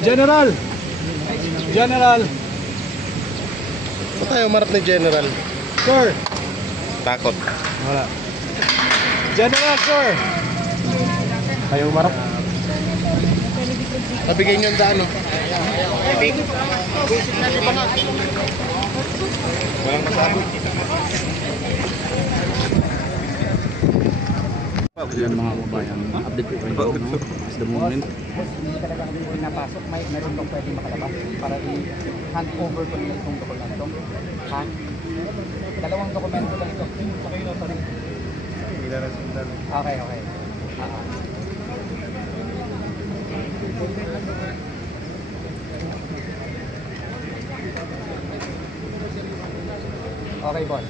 General! General! Ba't tayo umarap ni General? Sir! Takot. Wala. General, sir! Tayo umarap. Nabigay niyo ang daan, no? Walang masabi. Yan mga kababayan, update ko kayo, no? As the moment. Hindi talaga kami pinapasok, meron bang pwede makalabas para i-hand over ko nila itong dokumento. Ha? Dalawang dokumento lang ito. Okay, okay. Okay, boss.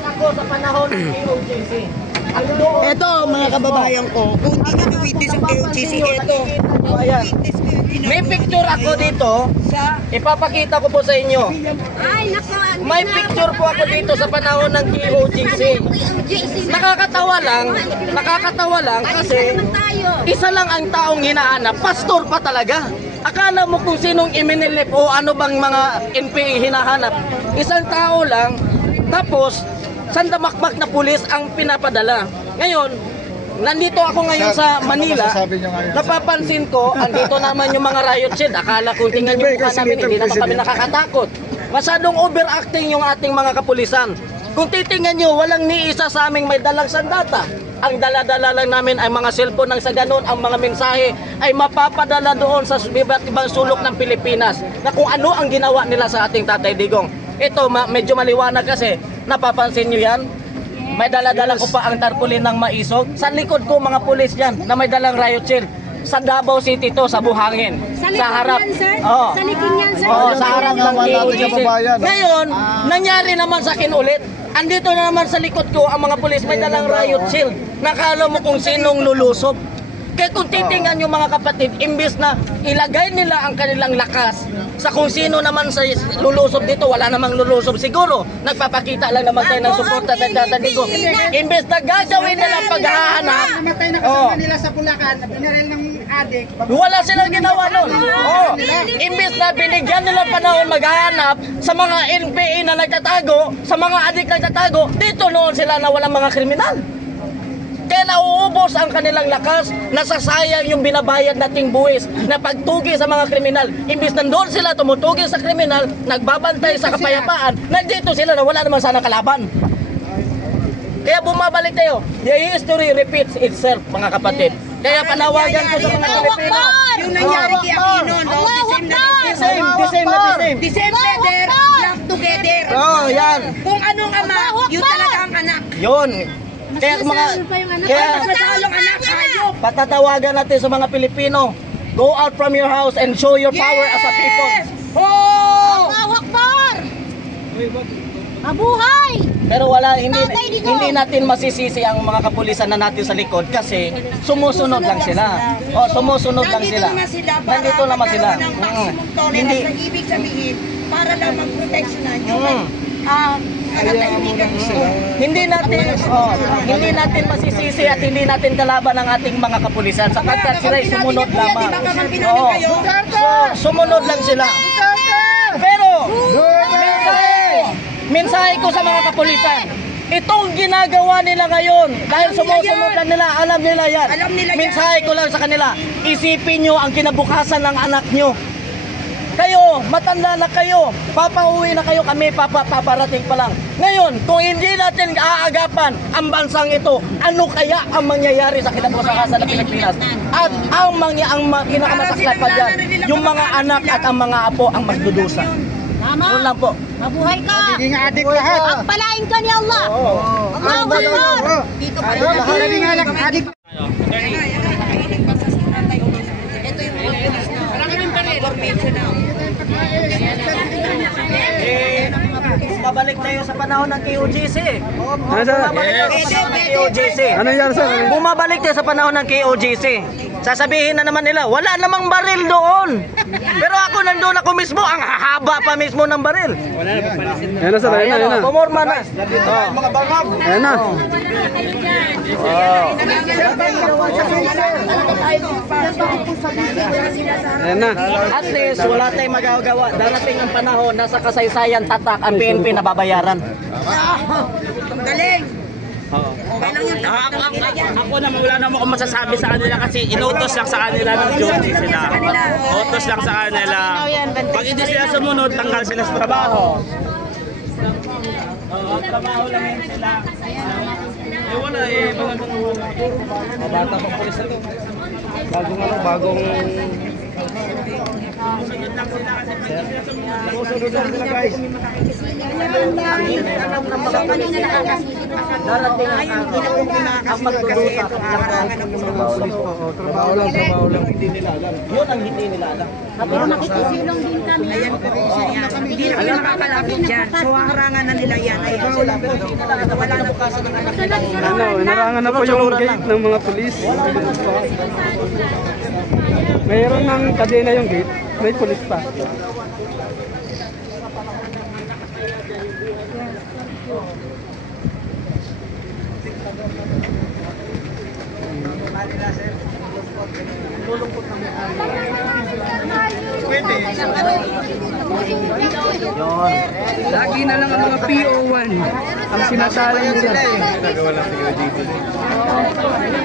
Ako sa panahon ng KOJC. Ito mga kababayan ko, kung hindi kami witness ang KOJC, ito. Ayan. May picture ako dito. Ipapakita ko po sa inyo. Ay, nako. May picture po ako dito sa panahon ng KOJC. Nakakatawa lang kasi isa lang ang taong hinahanap. Pastor pa talaga. Akala mo kung sinong iminilip o ano bang mga NPA hinahanap. Isang tao lang, tapos sandamakmak na pulis ang pinapadala. Ngayon, nandito ako ngayon sa Manila, napapansin ko, andito naman yung mga riot shed. Akala kung tingnan yung mukha namin, hindi naman kami nakakatakot. Masyadong overacting yung ating mga kapulisan. Kung titingnan nyo, walang ni isa sa aming may dalang sandata. Ang dala-dala lang namin ay mga cellphone ng sa ganon, ang mga mensahe ay mapapadala doon sa iba't ibang sulok ng Pilipinas na kung ano ang ginawa nila sa ating Tatay Digong. Ito, medyo maliwanag kasi, napapansin nyo yan? May dala-dala ko pa ang tarpaulin ng maisog. Sa likod ko mga pulis yan na may dalang riot shield. Sa Davao City to, sa Buhangin. Sa harap. Yan, sir? Oh. Sa likod yan, sir? Oh, sa harap ng KOJC. Ngayon, nangyari naman sa akin ulit. Andito na naman sa likod ko ang mga pulis may dalang riot shield. Nakala mo kung sinong lulusob. Kaya kung titingnan nyo mga kapatid, imbis na ilagay nila ang kanilang lakas sa kung sino naman sa lulusob dito, wala namang lulusob siguro. Nagpapakita lang naman tayo ng suporta sa Tatay Digong. Imbis na gagawin nila paghahanap, Namatay na kasama nila sa Bulacan, binaril ng adik. wala silang ginawa nun. Oh, imbis na binigyan nila panahon maghahanap sa mga NPA na nagtatago, sa mga adik na nagtatago, dito noon sila na walang mga kriminal. Kaya nauubos ang kanilang lakas, nasasayang yung binabayad nating buwis na pagtugi sa mga kriminal. Imbis nandoon sila tumutugi sa kriminal, nagbabantay sa kapayapaan, nandito sila na wala naman sana kalaban. Kaya bumabalik tayo. The history repeats itself, mga kapatid. Kaya panawagan ko sa mga Pilipino. Yung nangyari kay Aquino, no? The same. The same feather, flock together. Oh, yan. Kung anong ama, yun talaga ang anak. Yun. Kaya mga Masalong anak, hayop. patatawagan natin sa mga Pilipino. Go out from your house and show your power as a people. Oh! Allahu Akbar! Mabuhay! Pero wala, hindi natin masisisi ang mga kapulisan na natin sa likod kasi sumusunod lang sila. Oh, sumusunod lang sila. Nandito naman sila. Ng maximum tolerance Hindi. na ibig sabihin para lang mag-proteksyonan yung hindi natin masisisi at hindi natin kalaban ang ating mga kapulisan sapagkat sila ay sumunod lamang. Oo. So, sumunod lang sila. Pero mensahe ko sa mga kapulisan, itong ginagawa nila ngayon, dahil sumusunod lang nila, alam nila yan. Mensahe ko lang sa kanila, isipin nyo ang kinabukasan ng anak nyo. Kayo, matanda na kayo, papauwi na kayo, kami paparating pa lang. Ngayon, kung hindi natin aagapan ang bansang ito, ano kaya ang mangyayari sa kinabukasan ng Pilipinas? At ang pinakamasakit pa dyan, yung mga anak at ang mga apo ang magdudusa. Yun lang po. Mabuhay ka! Magiging adik lahat. Pagpalain ka ni Allah! Allahu Akbar! Dito pa rin. Magiging adik. Ito yung mga pulis na. Na Bumabalik tayo sa panahon ng KOJC. Ano sir? Bumabalik tayo sa panahon ng KOJC. Ano nangyari sir? Bumabalik tayo sa panahon ng KOJC. Sasabihin na naman nila, wala namang baril doon. Pero ako nandun ako mismo, ang hahaba pa mismo ng baril. Ayan na sir, ayan na, ayan na. Pumorma na. Ayan na. Ayan na. At least, wala tayong magagawa. Darating ang panahon, nasa kasaysayan tatak ang PNP na babayaran. Galing! Ako naman wala naman akong masasabi sa kanila kasi inutos lang sa kanila ng duty sila. Utos lang sa kanila. Pag hindi sila sumunod, tanggal sila sa trabaho. Trabaho lang yun sila. Wala eh. Bata pang pulis na to. Bagong Susunod lang sila guys. darating ang magdudusa. Trabaho lang. Yun ang hindi nila alam. Pero nakikisilong din kami. Hindi na kami makakalapit dyan. So, harangan na nila yan. Ay, wala na bukasan ng anak. Ano, narangan na po yung gate ng mga pulis. Mayroon ng kadena yung gate, may pulis pa. Lagi na lang ang mga PO1 ang sinasalang nila.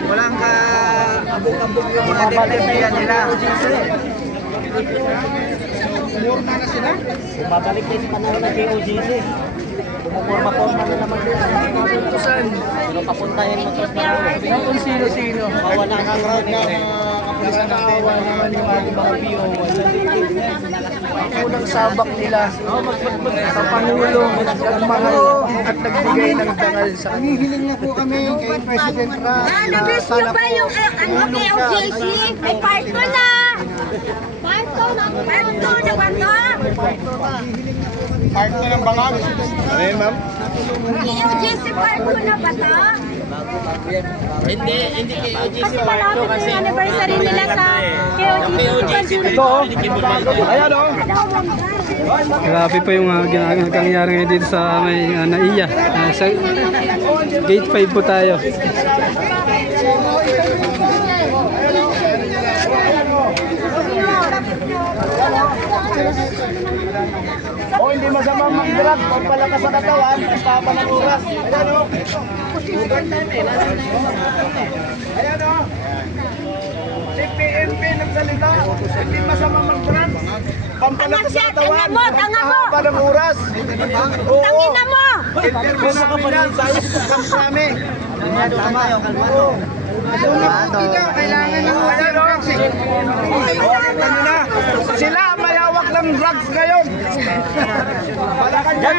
Walang abog-abog yung mga dibdib nila. Babalik din sa panahon ng KOJC. Pumupurma-porma na naman doon. Saan? Pero papuntahin mo sa panahon. Kung sino-sino. Mawala na ang Nakakawa naman yung ating mga PO1. Unang sabak nila sa Pangulong ng mahal at nagbigay ng dangal sa kanila. Hinihiling na po kami kay President Ram na Nabis nyo ba yung KOJC? May part 2 na! Part 2 na ba ito? Part na ng bangag. Ano yun, ma'am? KOJC part 2 na ba ito? Hindi KOJC Kasi malapit na yung anniversary nila sa KOJC. Ayan o. Grabe po yung nangyayari ngayon dito sa may Naiya. Sa gate 5 po tayo. O hindi masama mag-drug, pagpalakas sa katawan, papa ng oras. Ayan o. Ayan o. Si PNP nagsalita, hindi masama mag-drug. Pampalakas sa katawan, papa ng oras. Oo. Tangina mo! Interview namin yan sa kami. Tama yung kalmado. Kailangan ng ayan o. Ano na? Sila ang mayawak ng drugs ngayon. Palakan dyan.